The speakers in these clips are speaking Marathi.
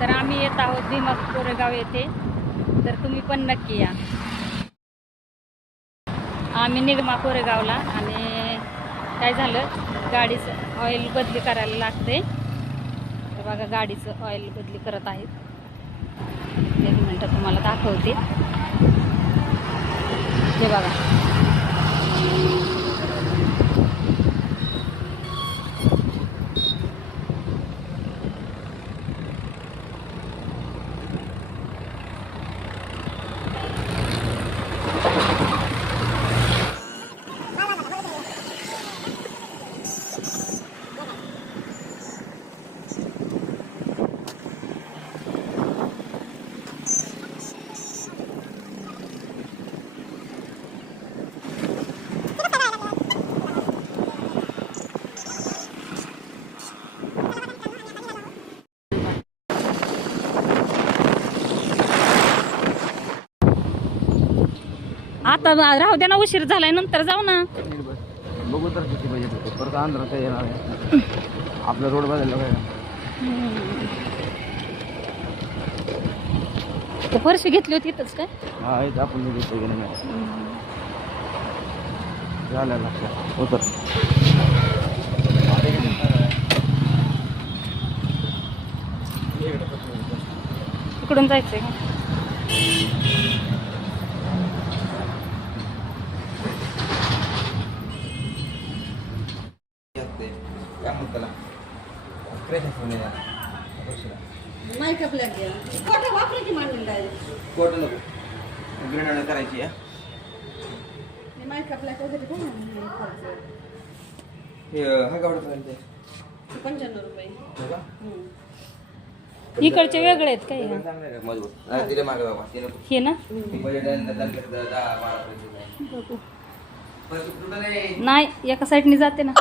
तर आम्ही येत आहोत भीमा कोरेगाव येथे. तर तुम्ही पण नक्की या. आम्ही निगमा कोरेगावला आणि काय झालं? गाडीचं ऑइल बदली करायला लागते. तर बघा गाडीचं ऑइल बदली करत आहेत. एक मिनटं तुम्हाला दाखवते. हे बघा. आता राहू द्या ना उशीर झालाय नंतर जाऊ ना. बघू तर किती होते परत आंध्र काही येणार आहे. आपला रोड बदलला काय फरशी घेतली होती इथंच काय? हा इथं आपण देतो गेलं नाही झालं लक्षात. उतर इकडून जायचंय का काय म्हणतात त्याला क्रॅश होणे नाही का ब्लॅक द्या खोटं वापरायची मांडून डायरेक्ट कोट नको ग्रेड करायची आहे मायका ब्लॅक वगैरे कोण हे हा पंच्याण्णव रुपये. हो? इकडचे वेगळे आहेत काय? मजबूत. तिला मागे बाबा तिला हे ना? बजेट आहे ना, तारखेला दहा बारा पर्यंत आहे. बघू. पैसे कुठं नाही? नाही एका साईडनी जाते ना.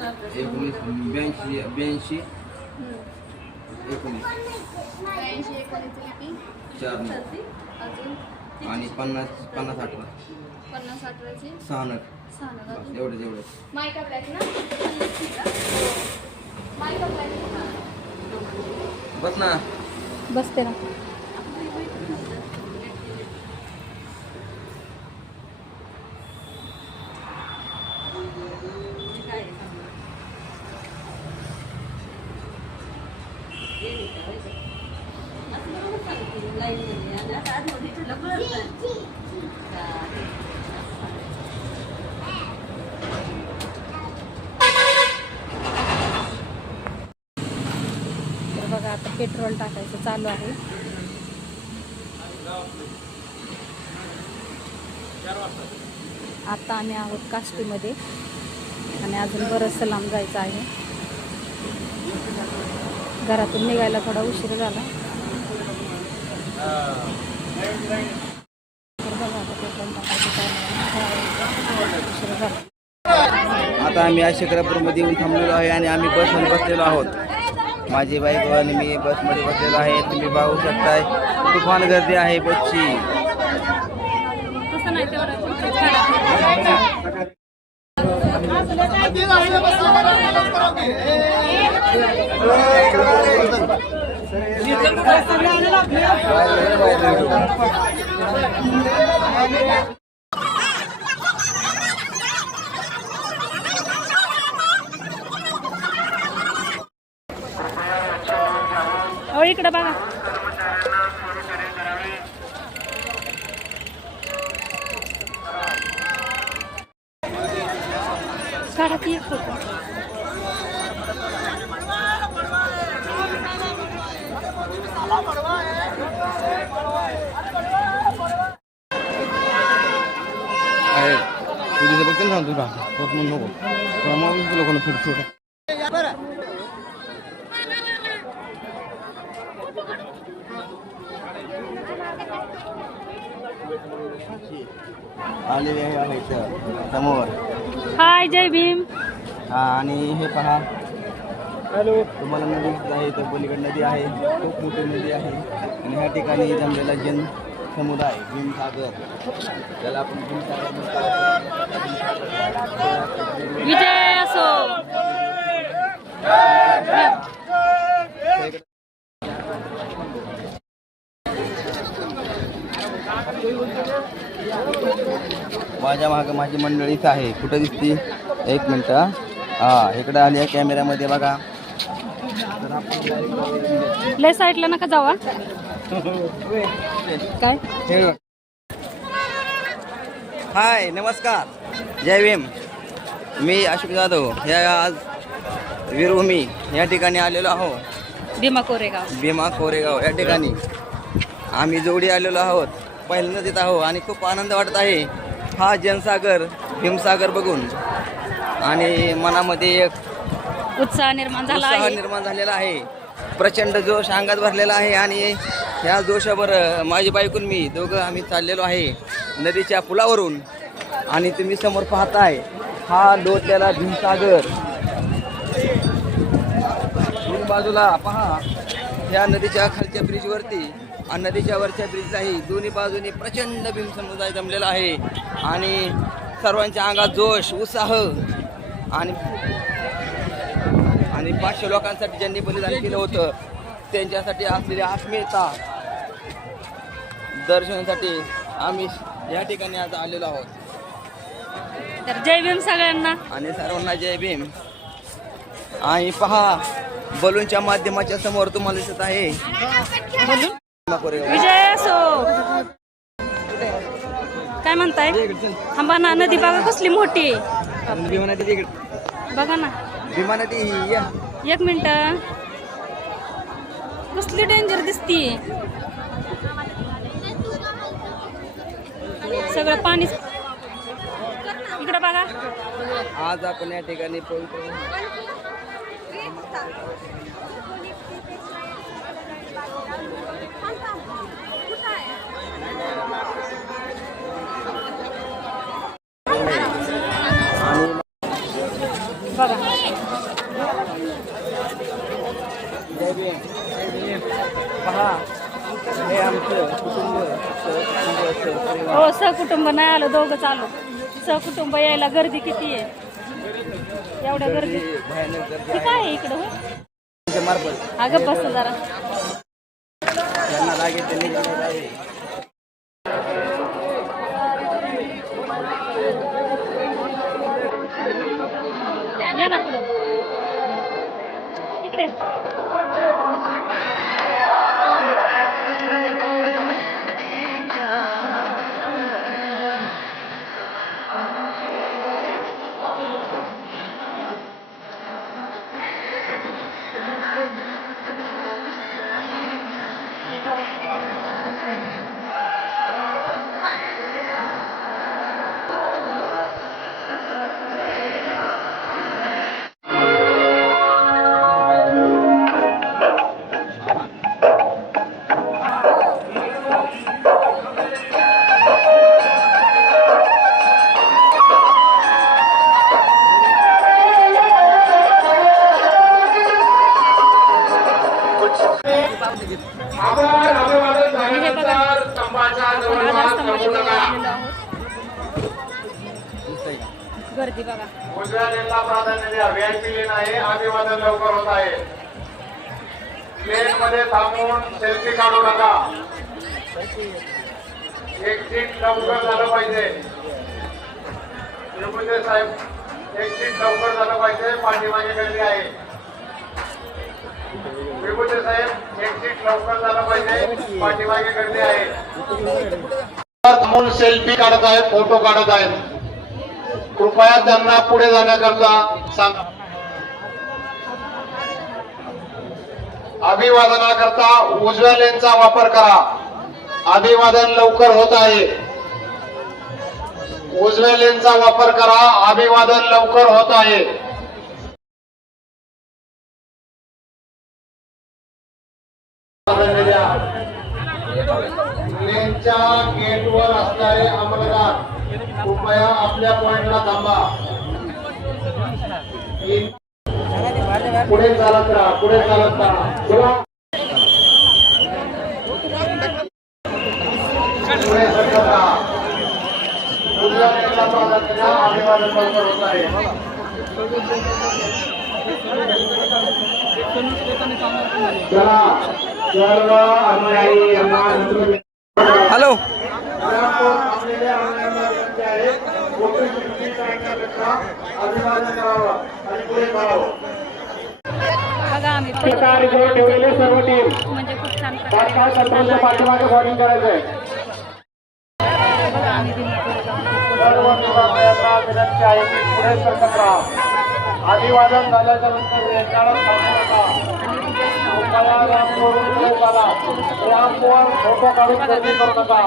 एकोणीस ब्याऐंशी ब्याऐंशी एकोणीस. चार नऊ. आणि पन्नास पन्नास अठरा पन्नास अठराचे सहा नग सहा नग एवढेच एवढेच. मायका ब्लॅक ना? मायका ब्लॅक बस ना. बसते ना तर बघा आता पेट्रोल टाकायचं चालू आहे. आता आम्ही आहोत काष्टीमध्ये आणि अजून बरंचसं लांब जायचं आहे. घरातून निघायला थोडा उशीर झाला. आता आम्ही आज येऊन थांबलेलो आहे आणि आम्ही बसमध्ये बसलेलो आहोत. माझी बाईक आणि मी बसमध्ये बसलेलो आहे. तुम्ही पाहू शकताय तुफान गर्दी आहे बसची तसं नाही तेवढं हो इकडं बघा काढा ती एक फोटो पुरीचं बघते ना तुला होत म्हणून नको. मग तुला कोण फिट छोटा आलेले आहे इथं समोर. हाय जय भीम. हा आणि हे पहा. हॅलो. तुम्हाला नदी दिसत आहे तर पलीकड नदी आहे. खूप मोठी नदी आहे. आणि ह्या ठिकाणी जमलेला जन समुदाय भीमसागर. त्याला आपण भीमसागर माझ्या मागं माझी मंडळीच आहे. कुठं दिसती? एक मिनटं हा. इकडं आली आहे कॅमेऱ्यामध्ये बघा. लय साईडला नका जावा काय? हे. हाय नमस्कार. जय भीम. मी अशोक जाधव. या आज वीरभूमी या ठिकाणी आलेलो आहो भीमा कोरेगाव. भीमा कोरेगाव या ठिकाणी. आम्ही जोडी आलेलो आहोत. पहिल्यांदाच येत आहो आणि खूप आनंद वाटत आहे. हा जनसागर भीमसागर बघून. आणि मनामध्ये एक उत्साह निर्माण झाला उत्साह निर्माण झालेला आहे. प्रचंड जोश अंगात भरलेला आहे आणि ह्या जोशावर माझी बायकून मी दोघं आम्ही चाललेलो आहे नदीच्या पुलावरून. आणि तुम्ही समोर पाहताय हा लोटलेला भीमसागर. दोन बाजूला पहा या नदीच्या खालच्या ब्रिजवरती आणि नदीच्या वरच्या ब्रिजलाही दोन्ही बाजूनी प्रचंड भीम समुदाय जमलेला आहे. आणि सर्वांच्या अंगात जोश उत्साह आणि आणि पाचशे लोकांसाठी ज्यांनी बलिदान केलं होतं त्यांच्यासाठी असलेली आत्मीयता दर्शनासाठी आम्ही या ठिकाणी आज आलेलो आहोत. तर जय भीम सगळ्यांना. आणि सर्वांना जय भीम. आणि पहा बलूनच्या माध्यमाच्या समोर तुम्हाला दिसत आहे. विजय असो. काय म्हणताय? थांबा ना नदी बघा कसली मोठी. बघा ना. भीमा नदी या. एक मिनिट. कसली डेंजर दिसती? सगळं पाणी इकडे बघा. आज आपण या ठिकाणी बघा. पहा हे आमचं कुटुंब सहकुटुंब. हो नाही आलं दोघंच आलो सहकुटुंब यायला गर्दी किती आहे? एवढ्या गर्दी गर्दी. भयानक गर्दी ती आहे. काय आहे इकडं हो? त्यांच्या मार्फत. अगं बस जरा. त्यांना लागेल त्यांनी केलेलं आहे या ना पुढं. इकडे. गर्दी बघा. उजव्या लेनला प्राधान्य द्या. व्हीआयपी लेन आहे. अभिवादन लवकर होत आहे. लेन मध्ये थांबून सेल्फी काढू नका. एक सीट लवकर झालं पाहिजे. निवृत्ते साहेब एक सीट लवकर झालं पाहिजे. पाठीमागे गर्दी आहे. विभूते साहेब एक सीट लवकर झालं पाहिजे. पाठीमागे गर्दी आहे. थांबून सेल्फी काढत आहेत फोटो काढत आहेत. कृपया त्यांना पुढे जाण्याकरता सांग. अभिवादनाकरता उजव्या लेनचा वापर करा. अभिवादन लवकर होत आहे. उजव्या लेनचा वापर करा. अभिवादन लवकर होत आहे. लेनच्या गेटवर असणारे अंमलदार कृपया आपल्या पॉइंटला थांबा. पुढे चालत राहा पुढे चालत राहा. चला. पुढे सरकत राहा. उजव्या लेनला चालत राहा. अभिवादन लवकर होत आहे. चला. सर्व अनुयायी यांना अभिवादन करावं आणि पुढे करावं ठेवलेले सर्व टीम म्हणजे खूप छान पाच प्रकारे पाच कंट्रोलच्या पाठीमागे बॉलिंग करायचंय. बघा आम्ही दिली सर्व विभागांना विनंती आहे की पुढे सरकत राहा. अभिवादन झाल्याच्यानंतर थांबू नका. फोटो काढून गर्दी करू नका.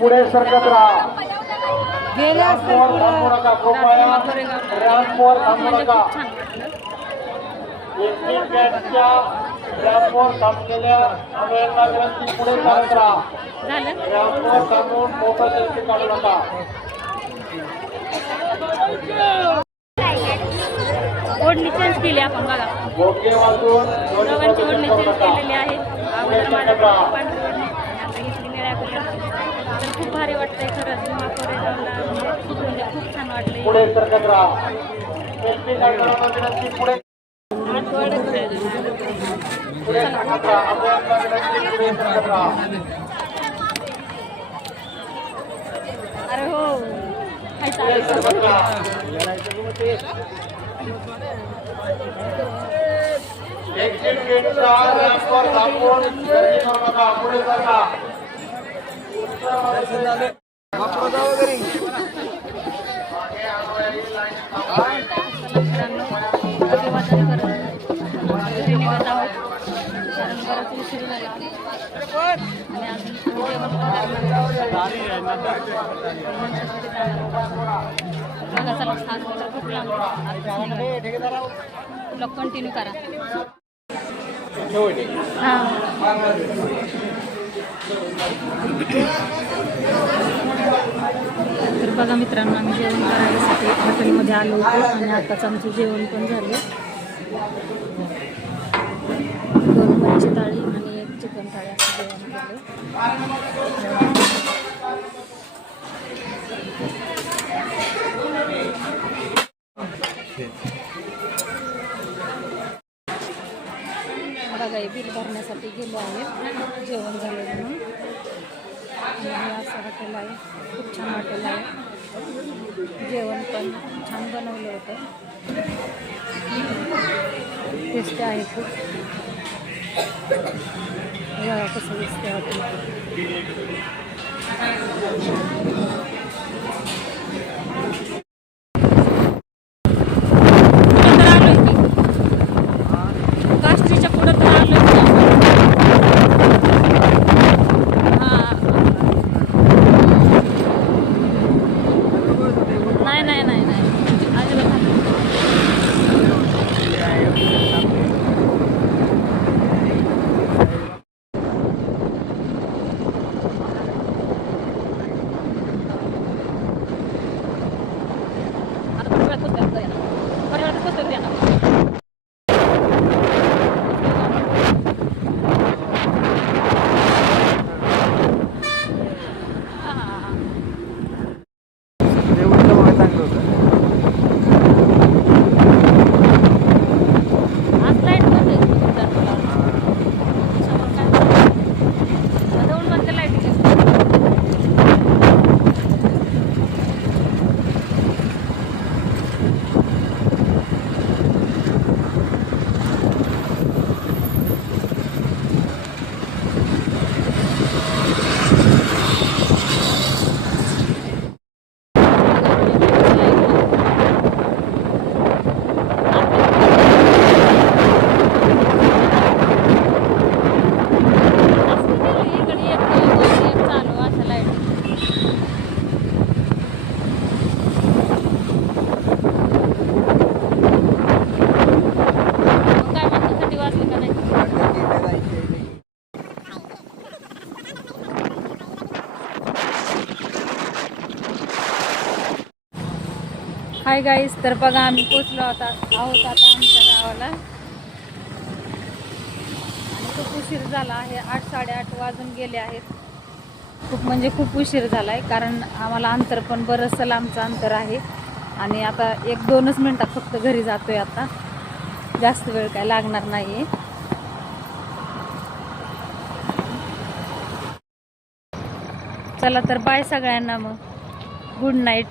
पुढे सरकत राहा. गेले म्हणजे थांबलेल्या अनुयायांना विनंती पुढे चालत राहा. झालं? रॅम्पवर थांबून फोटो सेल्फी काढू नका. ओढणी चेंज केली आपण बघा. दोघांची ओढणी चेंज केलेली आहे. अगोदर माझ्या पांढरी ओढणी. आणि आता घेतली निळ्या कलरची. तर खूप भारी वाटतंय खरंच भीमा कोरेगावला म्हणजे खूप म्हणजे खूप छान वाटलंय पुढे सरकत राहा. पुढे. पुढे सरकत राहा. अनुयायांना विनंती पुढे सरकत राहा. अरे हो. एक्झिट रॅम्पवर गर्दी करू नका. पुढे सरका. अजून कंटिन्यू करा तर बघा मित्रांनो आम्ही जेवण करायसाठी हॉटेलमध्ये आलो होतो आणि आताच आमचं जेवण पण झालं. दोन मच्छी थाळी आणि एक चिकन थाळी हे बिल भरण्यासाठी गेलो आहे. जेवण झालं म्हणून. असं हॉटेल छान हॉटेल आहे. जेवण पण छान बनवलं टेस्टी आहे खूप. बघा कसं दिसतं हॉटेल पुढं me acostumbré. हाय गाईस तर बघा आम्ही पोचलो होता आहोत आता आमच्या गावाला. आणि खूप उशीर झाला आहे आठ साडेआठ वाजून गेले आहेत. खूप म्हणजे खूप उशीर झाला आहे कारण आम्हाला अंतर पण बरंचसं लांबचं अंतर आहे. आणि आता एक दोनच मिनटात फक्त घरी जातोय आता. जास्त वेळ काय लागणार नाही आहे चला तर बाय सगळ्यांना मग. Good night